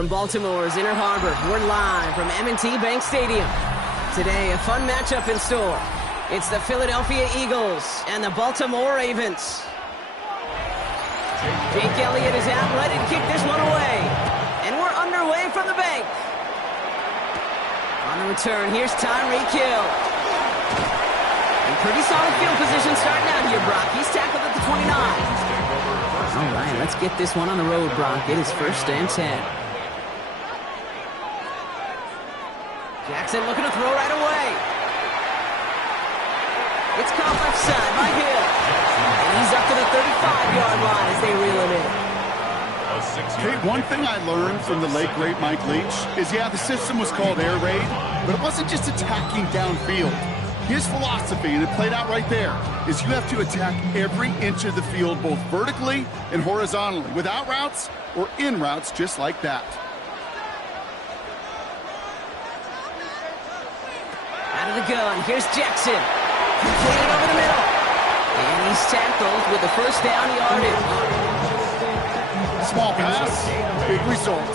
From Baltimore's Inner Harbor, we're live from M&T Bank Stadium. Today, a fun matchup in store. It's the Philadelphia Eagles and the Baltimore Ravens. Jake Elliott is out, ready to kick this one away. And we're underway from the bank. On the return, here's Tyreek Hill. In pretty solid field position starting out here, Brock. He's tackled at the 29. All right, let's get this one on the road, Brock. It is 1st and 10. Jackson looking to throw right away. It's caught left side by Hill. And he's up to the 35-yard line as they reel him in. Kate, one thing I learned from the late, great Mike Leach is, the system was called air raid, but it wasn't just attacking downfield. His philosophy, and it played out right there, is you have to attack every inch of the field, both vertically and horizontally, without routes or in routes just like that. Out of the gun, here's Jackson. Completed over the middle. And he's tackled with the first down yardage. Small pass, big result.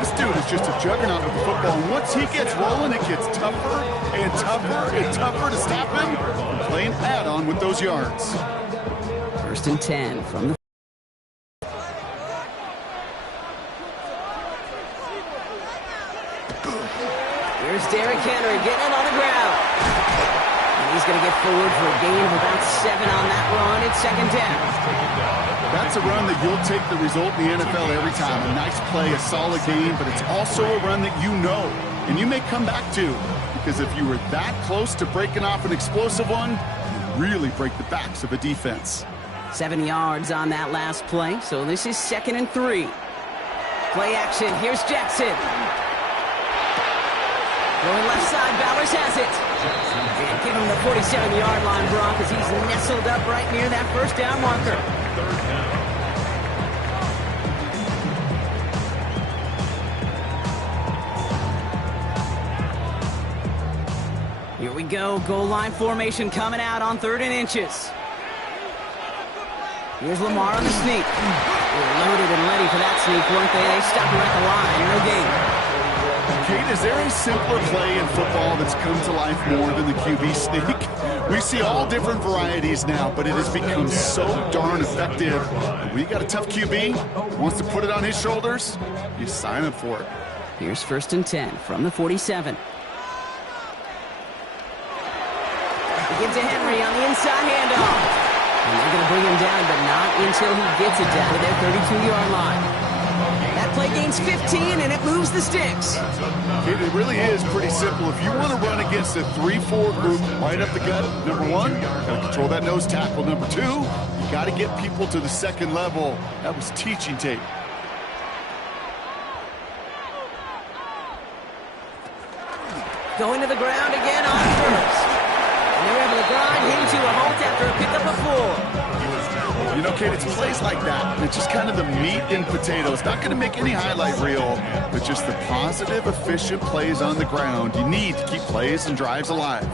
This dude is just a juggernaut with the football. And once he gets rolling, it gets tougher and tougher and tougher to stop him from playing add-on with those yards. 1st and 10 from the... Here's Derrick Henry getting it on the ground. And he's going to get forward for a gain of about 7 on that run. It's 2nd down. That's a run that you'll take the result in the NFL every time. A nice play, a solid game, but it's also a run that you know and you may come back to. Because if you were that close to breaking off an explosive one, you really break the backs of a defense. 7 yards on that last play, so this is 2nd and 3. Play action, here's Jackson. Going left side, Bowers has it. And give him the 47-yard line, Brock, as he's nestled up right near that 1st down marker. Here we go, goal line formation coming out on 3rd and inches. Here's Lamar on the sneak. They're loaded and ready for that sneak, weren't they? They stopped him at the line, no gain. Kate, is there a simpler play in football that's come to life more than the QB sneak? We see all different varieties now, but it has become so darn effective. When you got a tough QB who wants to put it on his shoulders, you sign up for it. Here's 1st and 10 from the 47. He gives to Henry on the inside handoff. And they're going to bring him down, but not until he gets it down to their 32-yard line. That play gains 15, and it moves the sticks. It really is pretty simple. If you want to run against a 3-4 group right up the gut, number 1, got to control that nose tackle. Number 2, you got to get people to the 2nd level. That was teaching tape. Going to the ground again on 1st. And they're able to grind him to a halt after a pickup of 4. You know, Kate, it's plays like that. And it's just kind of the meat and potatoes. Not going to make any highlight reel, but just the positive, efficient plays on the ground. You need to keep plays and drives alive.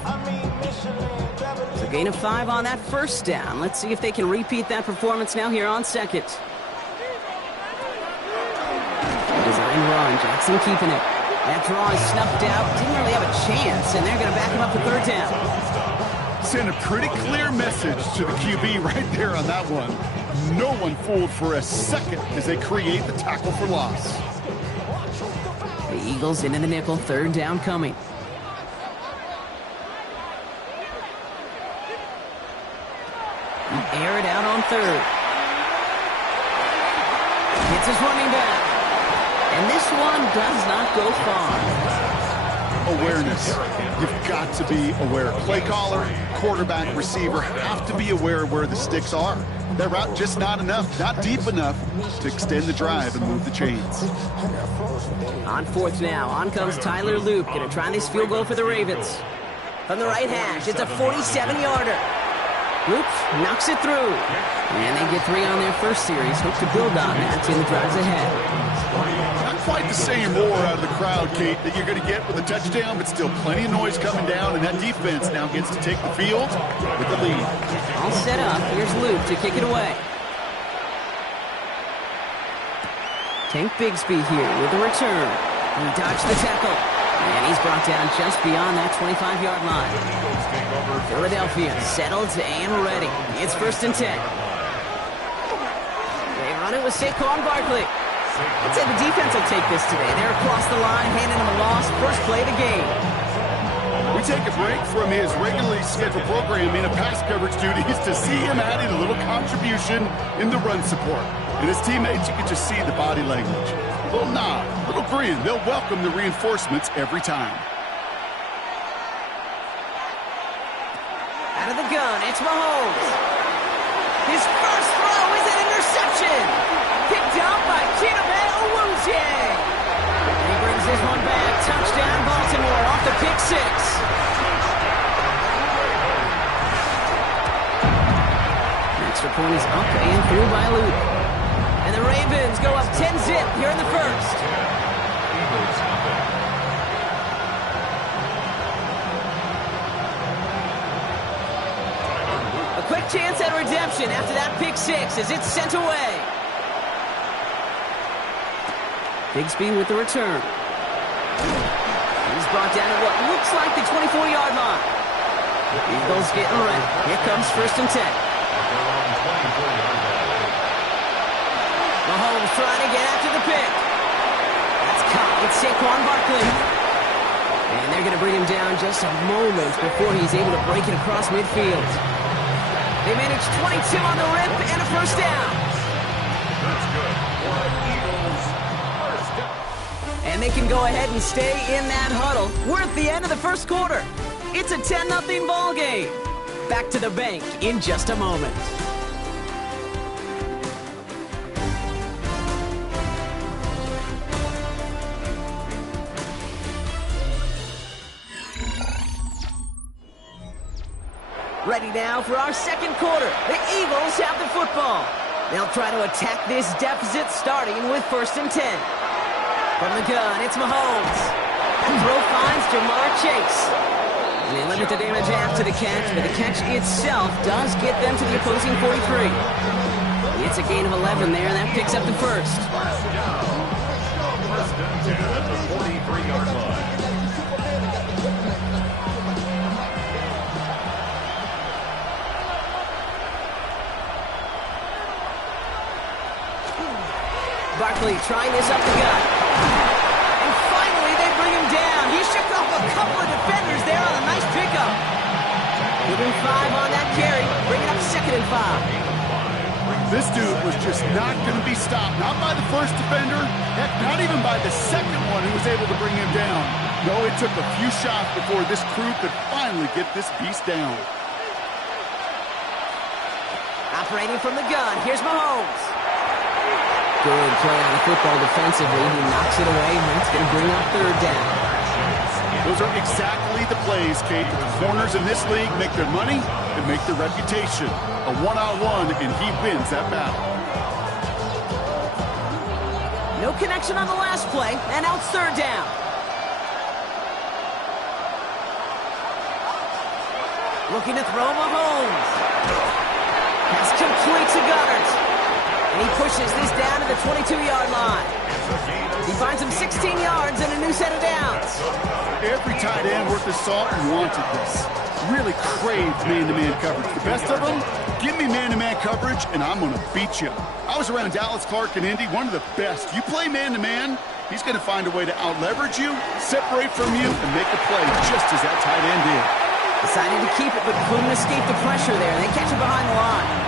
So gain of 5 on that 1st down. Let's see if they can repeat that performance now here on 2nd. Design run, Jackson keeping it. That draw is snuffed out. Didn't really have a chance, and they're going to back him up for 3rd down. Send a pretty clear message to the QB right there on that one. No one fooled for a second as they create the tackle for loss. The Eagles into the nickel, 3rd down coming. Air it out on 3rd. Hits his running back. And this one does not go far. Awareness. You've got to be aware. Play caller, quarterback, receiver have to be aware of where the sticks are. That route just not enough, not deep enough to extend the drive and move the chains. On 4th now, on comes Tyler Luke. Going to try this field goal for the Ravens. From the right hash, it's a 47-yarder. Luke knocks it through. And they get 3 on their 1st series. Hope to build on that in the drives ahead. Not quite the same roar out of the crowd, Kate, that you're going to get with a touchdown, but still plenty of noise coming down, and that defense now gets to take the field with the lead. All set up. Here's Luke to kick it away. Tank Bigsby here with the return. He dodged the tackle, and he's brought down just beyond that 25-yard line. Philadelphia settled and ready. It's 1st and 10. They run it with Saquon Barkley. I'd say the defense will take this today. They're across the line, handing him a loss. First play of the game. We take a break from his regularly scheduled programming of pass coverage duties to see him adding a little contribution in the run support. And his teammates, you can just see the body language. A little nod, a little grin. They'll welcome the reinforcements every time. Out of the gun, it's Mahomes. His first throw is an interception. Picked up by Chidobe Awuzie. And he brings this one back. Touchdown, Baltimore, off the pick 6. Extra point is up and through by Luke. And the Ravens go up 10-zip here in the first. A quick chance at redemption after that pick 6 as it's sent away. Bigsby with the return. He's brought down at what looks like the 24-yard line. Eagles getting ready. Here comes 1st and 10. Mahomes trying to get after the pick. That's caught. It's Saquon Barkley. And they're going to bring him down just a moment before he's able to break it across midfield. They manage 22 on the rip and a first down. That's good. And they can go ahead and stay in that huddle. We're at the end of the first quarter. It's a 10-0 ball game. Back to the bank in just a moment. Ready now for our second quarter. The Eagles have the football. They'll try to attack this deficit starting with 1st and 10. From the gun, it's Mahomes. That throw finds Jamar Chase. And they limit the damage after the catch, but the catch itself does get them to the opposing 43. It's a gain of 11 there, and that picks up the first. First and 10 at the 43-yard line. Barkley trying this up the gut. And finally, they bring him down. He shook off a couple of defenders there on a nice pickup. Give him 5 on that carry. Bring it up 2nd and 5. This dude was just not going to be stopped. Not by the first defender. Heck, not even by the second one who was able to bring him down. No, it took a few shots before this crew could finally get this beast down. Operating from the gun, here's Mahomes. Good play on the football defensively. He knocks it away, and that's going to bring up 3rd down. Those are exactly the plays, Kate. The corners in this league make their money and make their reputation. A one-on-one, and he wins that battle. No connection on the last play, and now it's 3rd down. Looking to throw Mahomes. Pass complete to Goddard. And he pushes this down to the 22-yard line. He finds him 16 yards and a new set of downs. Every tight end worth his salt wanted this. Really craved man-to-man coverage. The best of them, give me man-to-man coverage, and I'm going to beat you. I was around Dallas Clark and Indy, one of the best. You play man-to-man, he's going to find a way to out-leverage you, separate from you, and make a play just as that tight end did. Decided to keep it, but couldn't escape the pressure there. They catch it behind the line.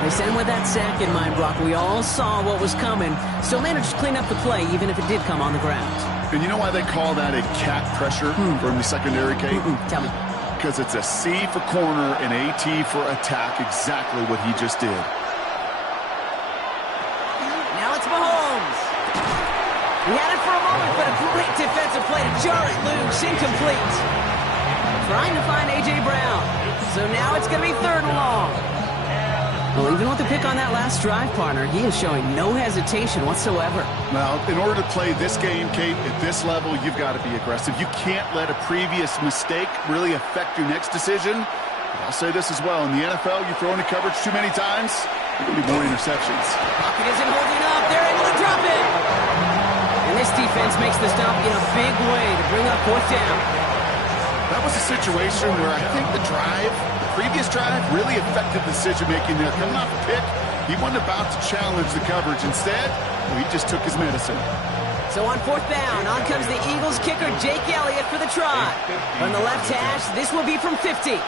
They sent him with that sack in mind, Brock. We all saw what was coming. Still managed to clean up the play, even if it did come on the ground. And you know why they call that a cat pressure from the secondary, Kate? Tell me. Because it's a C for corner and AT for attack, exactly what he just did. Now it's Mahomes. He had it for a moment, but a great defensive play to jar it loose, incomplete. Trying to find A.J. Brown. So now it's going to be 3rd and long. Well, even with the pick on that last drive, partner, he is showing no hesitation whatsoever. Now, in order to play this game, Kate, at this level, you've got to be aggressive. You can't let a previous mistake really affect your next decision. But I'll say this as well. In the NFL, you throw into coverage too many times, There'll be more interceptions. Pocket isn't holding up. They're able to drop it. And this defense makes the stop in a big way to bring up 4th down. That was a situation where I think the previous drive, really affected the decision-making there. Coming off a pick, he wasn't about to challenge the coverage. Instead, he just took his medicine. So on 4th down, on comes the Eagles kicker, Jake Elliott, for the try. From the left hash, this will be from 50.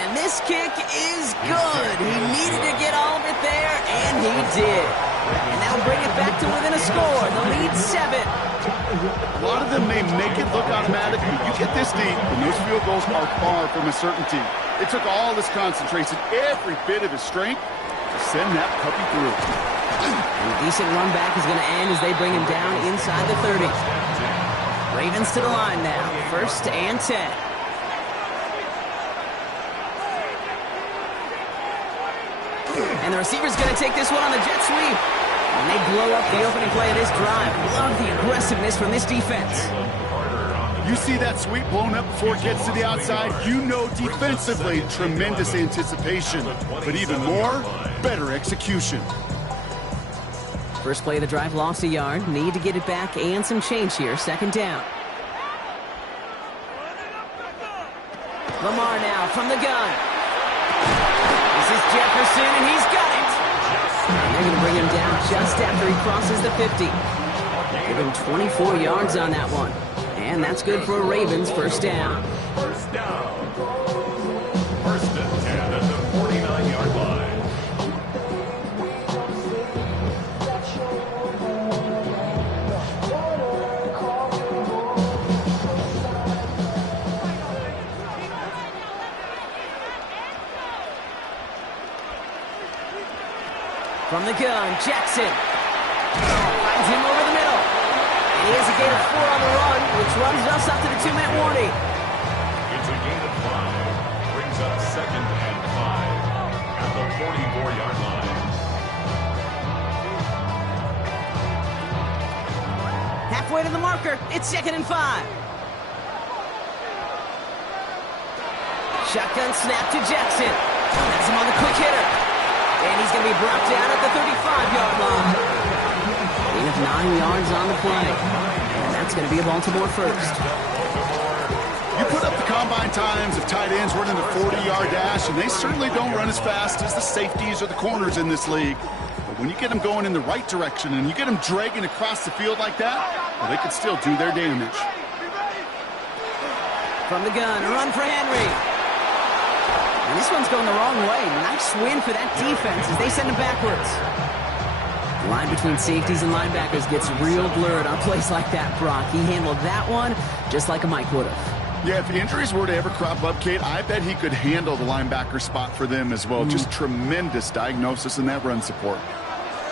And this kick is good. He needed to get all of it there, and he did. And that'll bring it back to within a score. The lead 7. A lot of them may make it look automatic, but you get this deep, and those field goals are far from a certainty. It took all his concentration, every bit of his strength, to send that puppy through. And a decent run back is going to end as they bring him down inside the 30. Ravens to the line now. 1st and 10. And the receiver's going to take this one on the jet sweep. And they blow up the opening play of this drive. Love the aggressiveness from this defense. You see that sweep blown up before it gets to the outside, you know defensively, tremendous anticipation. But even more, better execution. First play of the drive, lost a yard. Need to get it back and some change here. 2nd down. Lamar now from the gun. This is Jefferson, and he's got it. And they're going to bring him down just after he crosses the 50. Give him 24 yards on that one. And that's good for a Ravens 1st down. 1st down. 1st and 10 at the 49-yard line. From the gun, Jackson. Finds him over the middle. And he has a gain of 4 on the run, which runs us up to the 2-minute warning. It's a gain of 5. Brings up 2nd and 5 at the 44-yard line. Halfway to the marker. It's 2nd and 5. Shotgun snap to Jackson. That's him on the quick hitter. And he's going to be brought down at the 35-yard line. Gain of 9 yards on the play. And that's going to be a Baltimore 1st. You put up the combine times of tight ends running the 40-yard dash, and they certainly don't run as fast as the safeties or the corners in this league. But when you get them going in the right direction and you get them dragging across the field like that, well, they can still do their damage. From the gun, a run for Henry. And this one's going the wrong way. Nice win for that defense as they send him backwards. The line between safeties and linebackers gets real blurred on plays like that, Brock. He handled that one just like a Mike would have. Yeah, if injuries were to ever crop up, Kate, I bet he could handle the linebacker spot for them as well. Just tremendous diagnosis in that run support.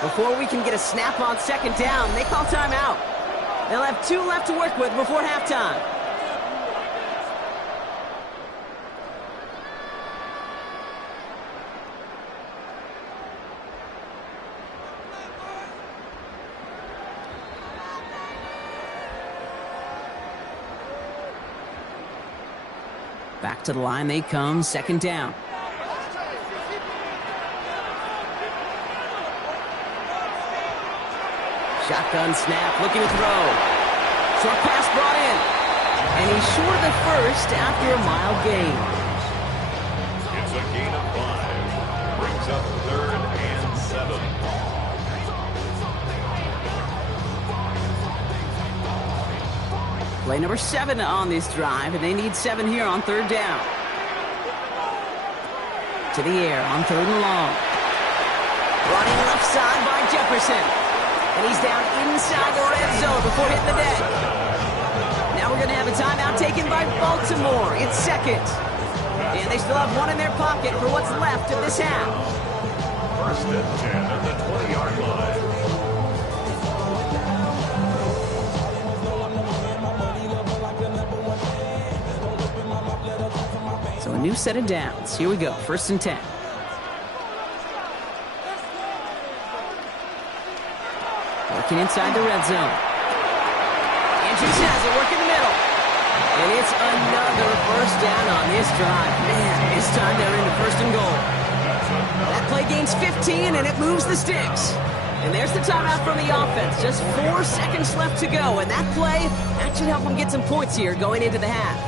Before we can get a snap on 2nd down, they call timeout. They'll have 2 left to work with before halftime. Back to the line they come, 2nd down. Shotgun snap, looking to throw. Short pass brought in. And he's short of the 1st after a mild gain. It's a gain of 5. Brings up 3rd and 7. Play number 7 on this drive, and they need 7 here on 3rd down. To the air on 3rd and long. Running left side by Jefferson. And he's down inside the red zone before hitting the deck. Now we're going to have a timeout taken by Baltimore. It's 2nd. And they still have 1 in their pocket for what's left of this half. 1st and 10 at the 20-yard line. So a new set of downs. Here we go. 1st and 10. Working inside the red zone. Andrews has it, working the middle. And it's another 1st down on this drive. Man, this time they're into 1st and goal. That play gains 15, and it moves the sticks. And there's the timeout from the offense. Just 4 seconds left to go. And that play, that should help them get some points here going into the half.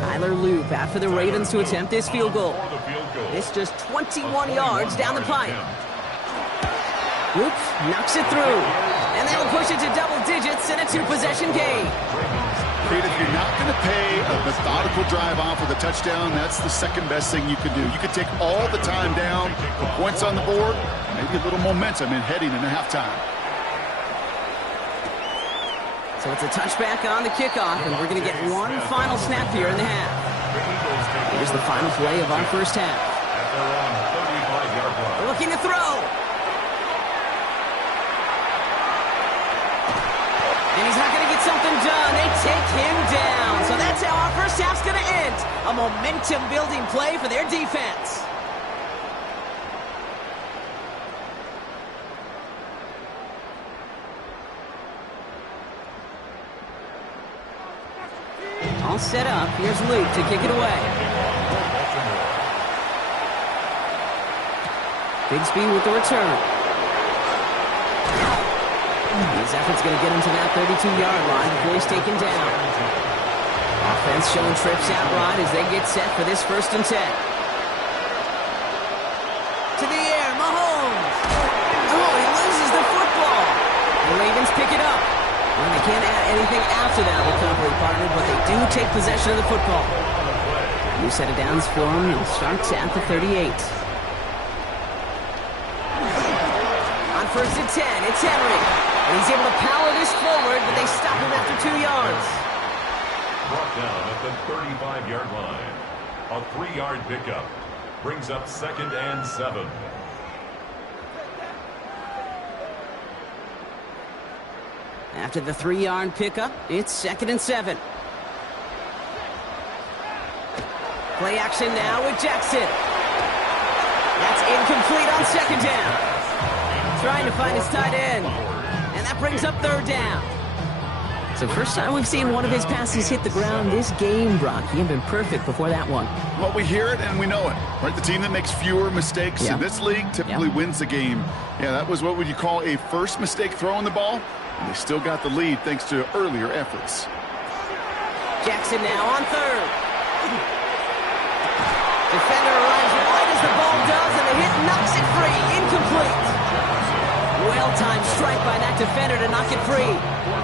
Tyler Loop out for the Ravens to attempt this field goal. It's just 21 yards down the pipe. Loop knocks it through. And that'll push it to double digits in a 2-possession game. Creed, if you're not going to pay a methodical drive off with a touchdown, that's the second best thing you can do. You can take all the time down, the points on the board, maybe a little momentum in heading into halftime. So it's a touchback on the kickoff, and we're going to get one final snap here in the half. Here's the final play of our first half. They're looking to throw. And he's not going to get something done. They take him down. So that's how our first half's going to end. A momentum-building play for their defense. All set up. Here's Luke to kick it away. Bigsby with the return. His effort's going to get him to that 32-yard line before he's taken down. Offense showing trips out right as they get set for this 1st and 10. To the air, Mahomes. Oh, he loses the football. The Ravens pick it up. Well, they can't add anything after that recovery, partner, but they do take possession of the football. New set of downs for him. He starts at the 38. On 1st and 10, it's Henry. And he's able to power this forward, but they stop him after 2 yards. Brought down at the 35-yard line. A 3-yard pickup brings up 2nd and 7. After the 3-yard pickup, it's 2nd and 7. Play action now with Jackson. That's incomplete on 2nd down. Trying to find his tight end. And that brings up 3rd down. So first time we've seen one of his passes hit the ground this game, Brock. He had been perfect before that one. Well, we hear it and we know it, right? The team that makes fewer mistakes in this league typically wins the game. Yeah, that was what would you call a first mistake throwing the ball, and they still got the lead thanks to earlier efforts. Jackson now on 3rd. Defender arrives right as the ball does, and the hit knocks it free. Incomplete. Well-timed strike by that defender to knock it free.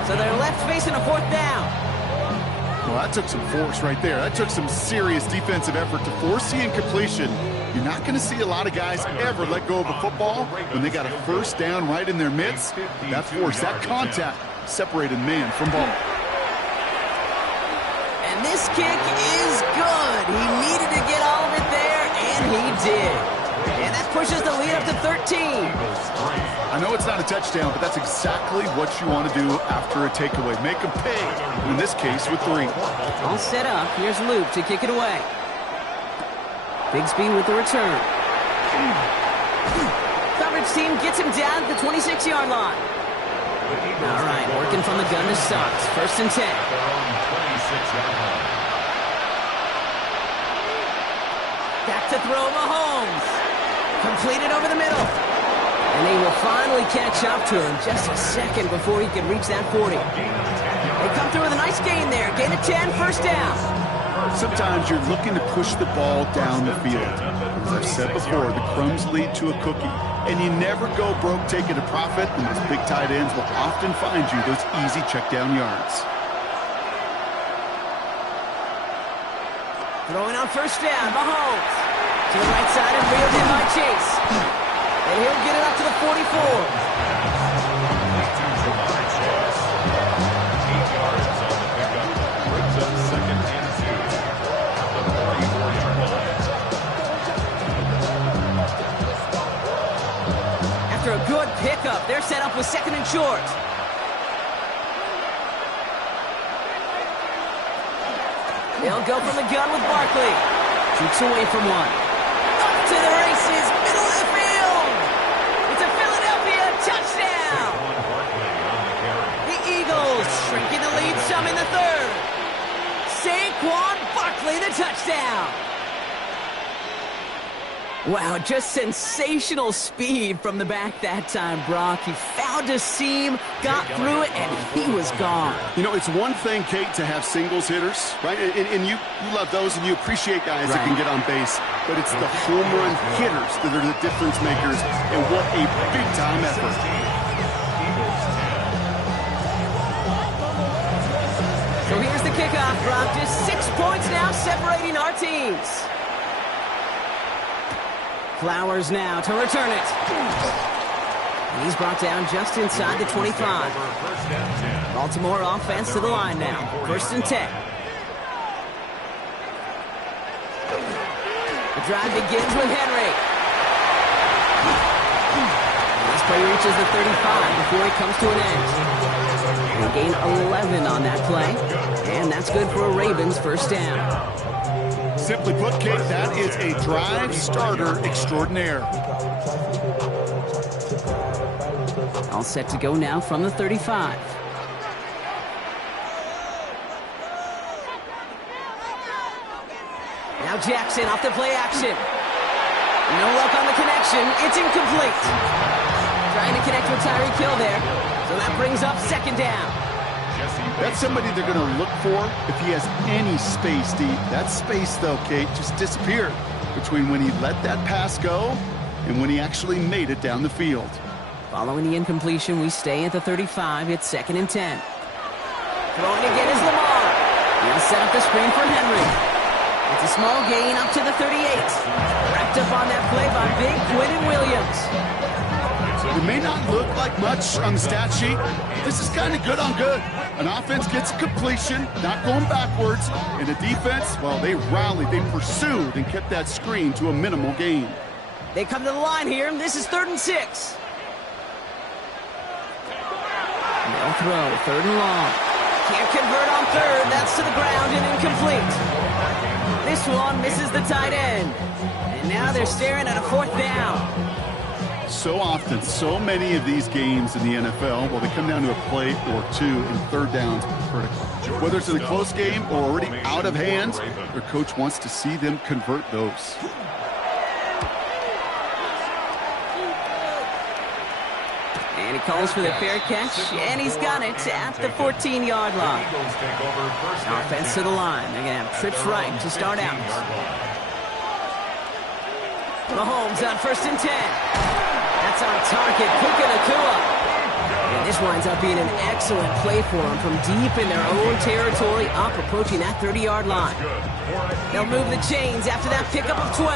So they're left facing a 4th down. Well, that took some force right there. That took some serious defensive effort to force the incompletion. You're not going to see a lot of guys ever let go of a football when they got a 1st down right in their midst. That force, that contact, separated man from ball. And this kick is good. He needed to get all of it there, and he did. And that pushes the lead up to 13. I know it's not a touchdown, but that's exactly what you want to do after a takeaway. Make them pay, in this case with 3. All set up. Here's Luke to kick it away. Bigsby with the return. Coverage team gets him down at the 26-yard line. All right, working from the gun to start. 1st and 10. Back to throw Mahomes. Completed over the middle. And they will finally catch up to him just a second before he can reach that 40. They come through with a nice gain there. Gain of 10, 1st down. Sometimes you're looking to push the ball down the field. As I've said before, the crumbs lead to a cookie. And you never go broke taking a profit, and those big tight ends will often find you those easy check down yards. Throwing on 1st down, Mahomes. To the right side and reeled in by Chase. And he'll get it up to the 44. After a good pickup, they're set up with 2nd and short. They'll go from the gun with Barkley. Shoots away from one. to the races, middle of the field. It's a Philadelphia touchdown. The Eagles shrinking the lead some in the third. Saquon Barkley, the touchdown. Wow, just sensational speed from the back that time, Brock. He found a seam, got through it, and he was gone. You know, it's one thing, Kate, to have singles hitters, right? And you love those, and you appreciate guys that can get on base. But it's the home run hitters that are the difference makers, and what a big-time effort. So here's the kickoff, Brock. Just 6 points now separating our teams. Flowers now to return it. And he's brought down just inside the 25. Baltimore offense to the line now. 1st and 10. The drive begins with Henry. And this play reaches the 35 before it comes to an end. They gain 11 on that play. And that's good for a Ravens 1st down. Simply put, Kate, that is a drive starter extraordinaire. All set to go now from the 35. Now Jackson off the play action. No luck on the connection. It's incomplete. Trying to connect with Tyreek Hill there. So that brings up 2nd down. That's somebody they're going to look for if he has any space deep. That space, though, Kate, just disappeared between when he let that pass go and when he actually made it down the field. Following the incompletion, we stay at the 35. It's 2nd and 10. Throwing again is Lamar. He'll set up the screen for Henry. It's a small gain up to the 38. Wrapped up on that play by Big Quinnen Williams. It may not look like much on the stat sheet. This is kind of good on good. An offense gets a completion, not going backwards, and the defense, well, they rallied, they pursued, and kept that screen to a minimal gain. They come to the line here, and this is 3rd and 6. No throw, 3rd and long. Can't convert on 3rd, that's to the ground and incomplete. This one misses the tight end. And now they're staring at a 4th down. So often, so many of these games in the NFL, well, they come down to a play or two, and 3rd downs are critical. Whether it's in a close game or already out of hand, their coach wants to see them convert those. And he calls for the fair catch, and he's got it at the 14-yard line. Offense to the line. They're going to have trips right to start out. Mahomes on 1st and 10. That's on target, Puka Nacua. And this winds up being an excellent play for them from deep in their own territory, up approaching that 30-yard line. They'll move the chains after that pickup of 12.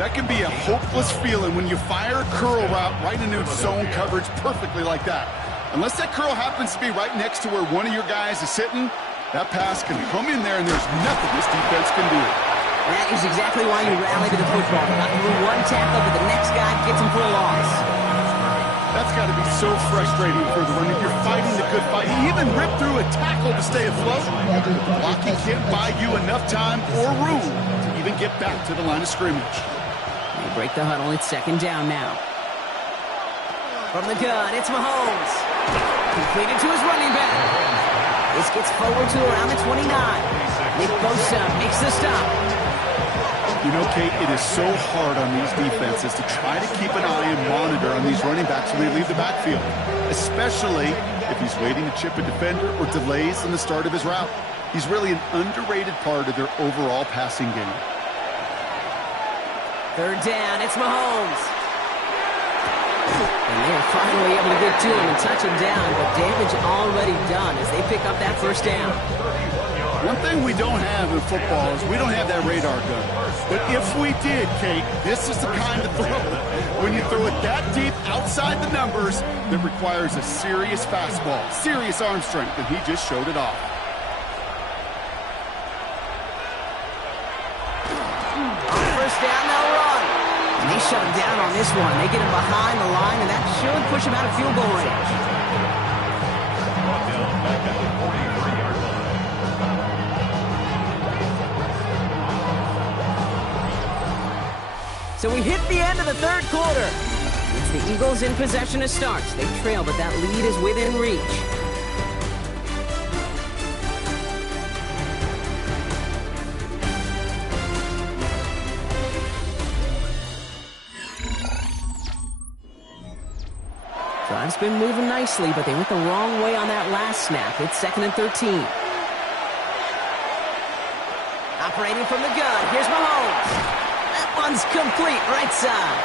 That can be a hopeless feeling when you fire a curl route right into zone coverage perfectly like that. Unless that curl happens to be right next to where one of your guys is sitting, that pass can come in there and there's nothing this defense can do. That is exactly why you rally to the football. Not through one tackle, but the next guy gets him for a loss. That's got to be so frustrating for the runner. You're fighting the good fight. He even ripped through a tackle to stay afloat. The blocking can't buy you enough time or room to even get back to the line of scrimmage. They break the huddle. It's 2nd down now. From the gun, it's Mahomes. Completed to his running back. This gets forward to around the 29. Nick Bosa makes the stop. You know, Kate, it is so hard on these defenses to try to keep an eye and monitor on these running backs when they leave the backfield, especially if he's waiting to chip a defender or delays in the start of his route. He's really an underrated part of their overall passing game. 3rd down, it's Mahomes. And they're finally able to get to him and touch him down, but damage already done as they pick up that 1st down. One thing we don't have in football is we don't have that radar gun. But if we did, Kate, this is the kind of throw, when you throw it that deep outside the numbers, that requires a serious fastball, serious arm strength, and he just showed it off. On 1st down, they'll run. And they shut him down on this one. They get him behind the line, and that should push him out of field goal range. Brought down back at the 43-yard line. So we hit the end of the third quarter. It's the Eagles in possession to start. They trail, but that lead is within reach. Drive's been moving nicely, but they went the wrong way on that last snap. It's 2nd and 13. Operating from the gun, here's Mahomes. That one's complete, right side.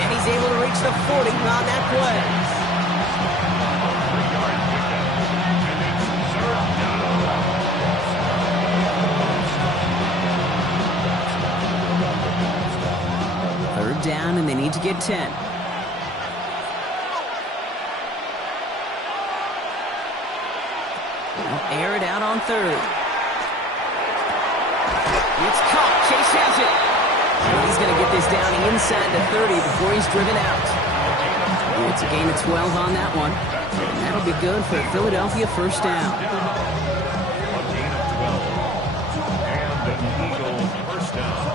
And he's able to reach the 40 on that play. Third down, and they need to get 10. They'll air it out on third. It's caught. Chase has it. And he's going to get this down inside the 30 before he's driven out. It's a gain of 12 on that one. And that'll be good for a Philadelphia first down. A gain of 12. And the Eagles first down.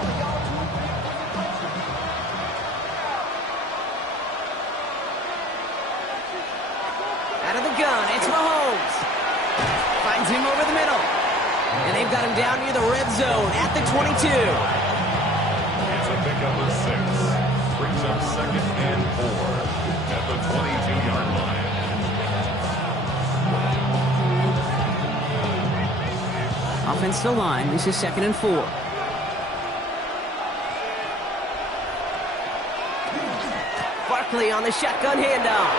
Out of the gun, it's Mahomes. Finds him over the middle. And they've got him down near the red zone at the 22. It's a pickup of 6. Brings up 2nd and 4 at the 22-yard line. Offensive line, this is 2nd and 4. Barkley on the shotgun handoff.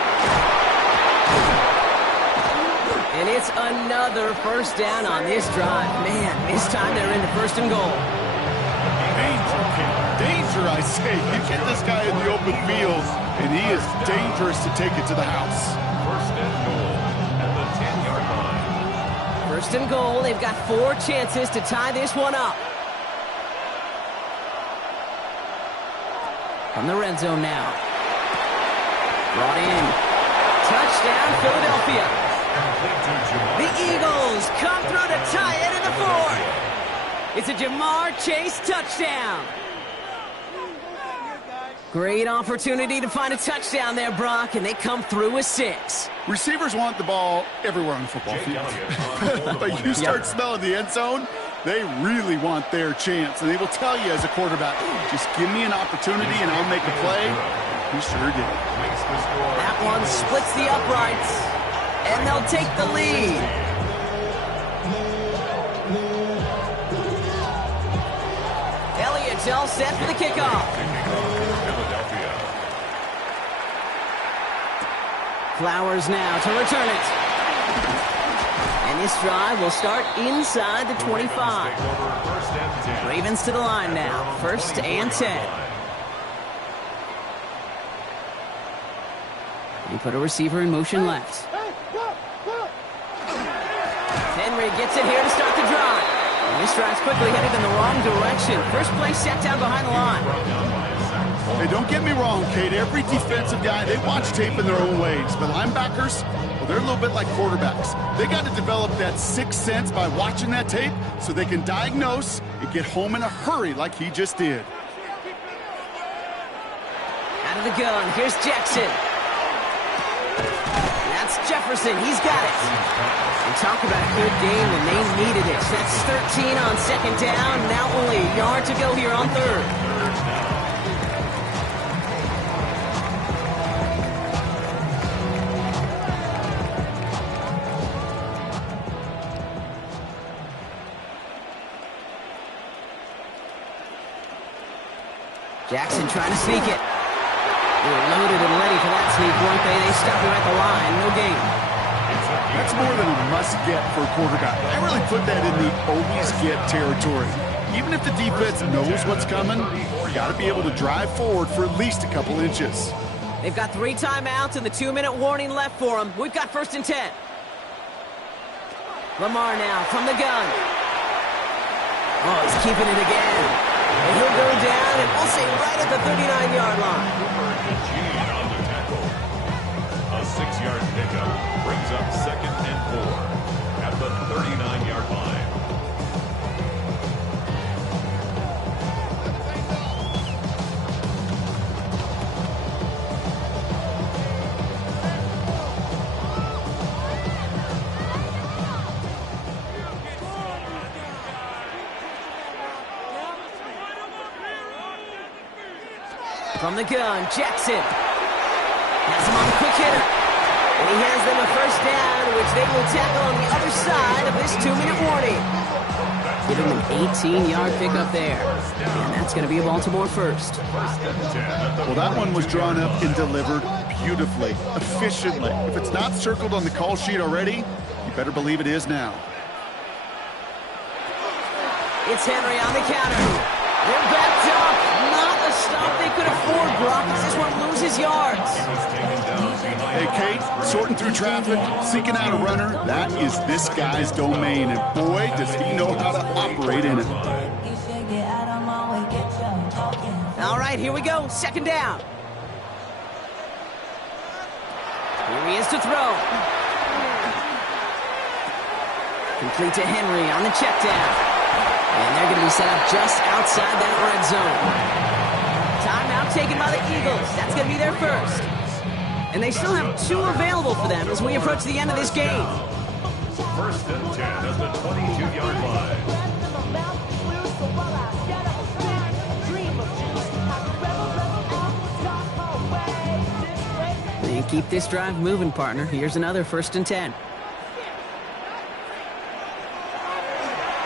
And it's another first down on this drive. Man, this time they're into 1st and goal. Danger, I say. You get this guy in the open field, and he is dangerous to take it to the house. 1st and goal at the 10-yard line. 1st and goal. They've got 4 chances to tie this one up. From the red zone now. Brought in. Touchdown, Philadelphia. The Eagles come through to tie it in the 4th. It's a Jamar Chase touchdown. Great opportunity to find a touchdown there, Brock, and they come through with 6. Receivers want the ball everywhere on the football field. But you start smelling the end zone, they really want their chance. And they will tell you as a quarterback, just give me an opportunity and I'll make a play. He sure did. That one splits the uprights. And they'll take the lead. Elliott's all set for the kickoff. Flowers now to return it. And this drive will start inside the 25. Ravens to the line now. 1st and 10. He put a receiver in motion left. Henry gets it here to start the drive. And this drive's quickly headed in the wrong direction. First play set down behind the line. Hey, don't get me wrong, Kate. Every defensive guy, they watch tape in their own ways. But linebackers, well, they're a little bit like quarterbacks. They got to develop that sixth sense by watching that tape so they can diagnose and get home in a hurry like he just did. Out of the gun, here's Jackson. That's Jefferson, he's got it. And talk about a good game when they needed it. That's 13 on 2nd down, now only a yard to go here on 3rd. Jackson trying to sneak it. They were loaded and ready for that sneak, weren't they? They stopped him at the line. No gain. That's more than a must-get for a quarterback. I really put that in the always-get territory. Even if the defense knows what's coming, you got to be able to drive forward for at least a couple inches. They've got 3 timeouts and the 2-minute warning left for them. We've got 1st and 10. Lamar now from the gun. Oh, he's keeping it again. And he'll go down, and we'll say right at the 39-yard line. On the tackle. A 6-yard pickup brings up 2nd and 4 at the 39-yard line. From the gun, Jackson. Has him on the quick hitter. And he has them a first down, which they will tackle on the other side of this 2-minute warning. Giving them an 18-yard pickup there. And that's going to be a Baltimore first. Well, that one was drawn up and delivered beautifully, efficiently. If it's not circled on the call sheet already, you better believe it is now. It's Henry on the counter. They're backed up. Not a stop they could afford, Brock, as this one loses yards. Hey, Kate, sorting through traffic, seeking out a runner, that is this guy's domain, and boy, does he know how to operate in it. All right, here we go. Second down. Here he is to throw. Complete to Henry on the check down. And they're going to be set up just outside that red zone. Timeout taken by the Eagles. That's going to be their first. And they still have 2 available for them as we approach the end of this game. First and 10 at the 22-yard line. And keep this drive moving, partner. Here's another first and 10.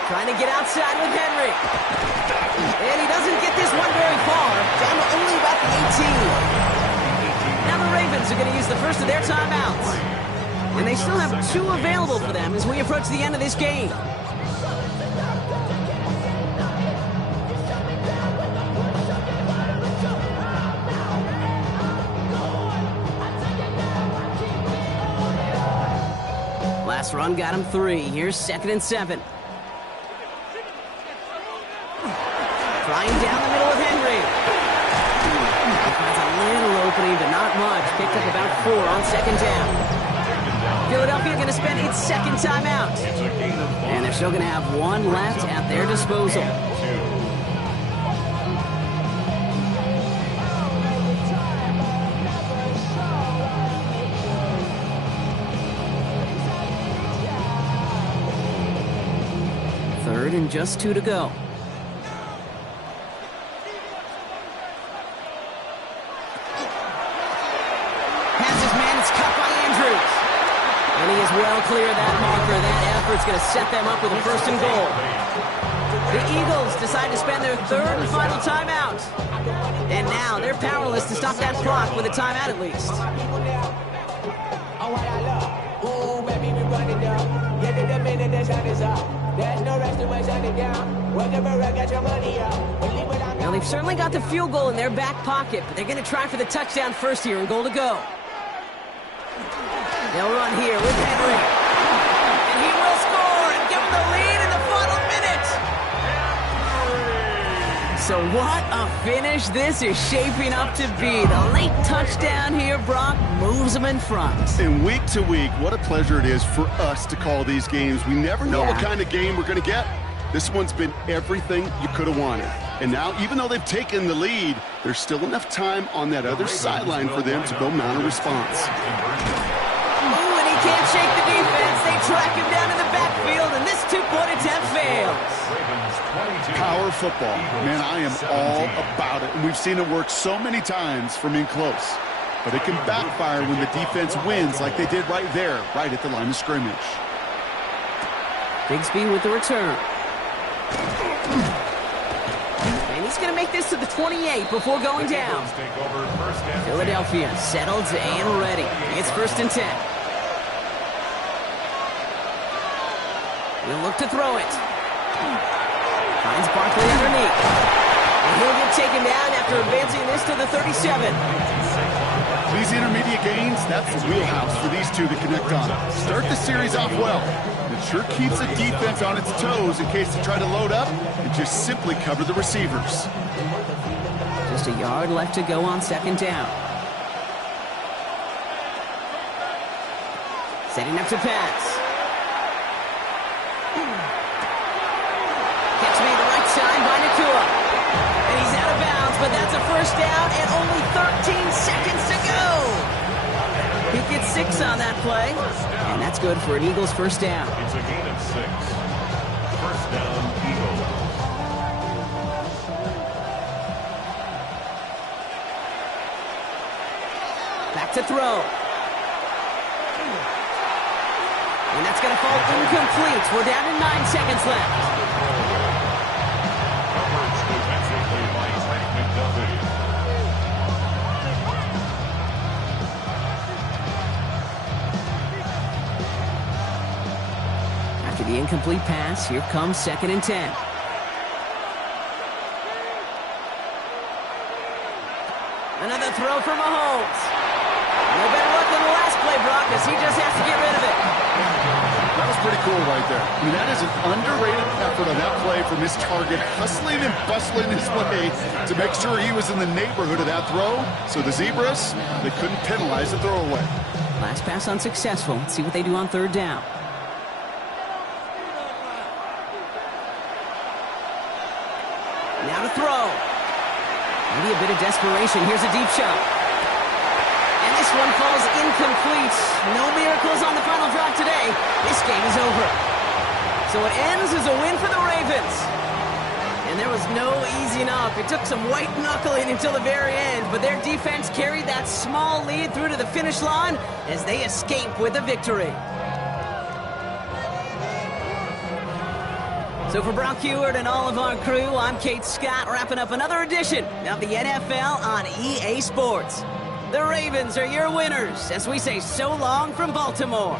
Trying to get outside with Henry. And he doesn't get this one very far. Down to only about the 18. Now the Ravens are going to use the first of their timeouts. And they still have 2 available for them as we approach the end of this game. Last run got him 3. Here's 2nd and 7. Flying down the middle with Henry. He finds a little opening, but not much. Picked up about 4 on second down. Philadelphia going to spend its second timeout. And they're still going to have 1 left at their disposal. Third and just 2 to go. And he is well clear of that marker. That effort's going to set them up with a first and goal. The Eagles decide to spend their 3rd and final timeout. And now they're powerless to stop that clock with a timeout at least. Now they've certainly got the field goal in their back pocket, but they're going to try for the touchdown first here and goal to go. They'll run here with Henry. And he will score and give them the lead in the final minute. So what a finish this is shaping up to be. The late touchdown here, Brock, moves them in front. And week to week, what a pleasure it is for us to call these games. We never know what kind of game we're going to get. This one's been everything you could have wanted. And now, even though they've taken the lead, there's still enough time on that other sideline for them to go mount a response. Can't shake the defense. They track him down in the backfield, and this 2-point attempt fails. Power football. Man, I am all about it. And we've seen it work so many times from in close. But it can backfire when the defense wins like they did right there, right at the line of scrimmage. Bigsby with the return. And he's going to make this to the 28 before going down. Philadelphia settled and ready. It's 1st and 10. He'll look to throw it. Finds Barkley underneath. And he'll get taken down after advancing this to the 37. These intermediate gains, that's the wheelhouse for these two to connect on. Start the series off well. It sure keeps the defense on its toes in case they try to load up and just simply cover the receivers. Just a yard left to go on second down. Setting up to pass. Catch me the right side by Nakua. And he's out of bounds, but that's a first down and only 13 seconds to go. He gets 6 on that play, and that's good for an Eagles first down. It's a gain of 6. First down, Eagles. back to throw. And that's going to fall incomplete. We're down to 9 seconds left. Coverage defensively by Trent McDuffie. After the incomplete pass, here comes 2nd and 10. Another throw for Mahomes. No better luck than the last play, Brock, as he just has to get rid of it. That was pretty cool right there. I mean, that is an underrated effort on that play from his target, hustling and bustling his way to make sure he was in the neighborhood of that throw. So the Zebras, they couldn't penalize the throwaway. Last pass unsuccessful. Let's see what they do on 3rd down. Now to throw. Maybe a bit of desperation. Here's a deep shot. And this one falls incomplete. No miracles on the final drive today. This game is over. So it ends as a win for the Ravens. And there was no easing up. It took some white knuckling until the very end, but their defense carried that small lead through to the finish line as they escape with a victory. So for Brock Huard and all of our crew, I'm Kate Scott, wrapping up another edition of the NFL on EA Sports. The Ravens are your winners as we say so long from Baltimore.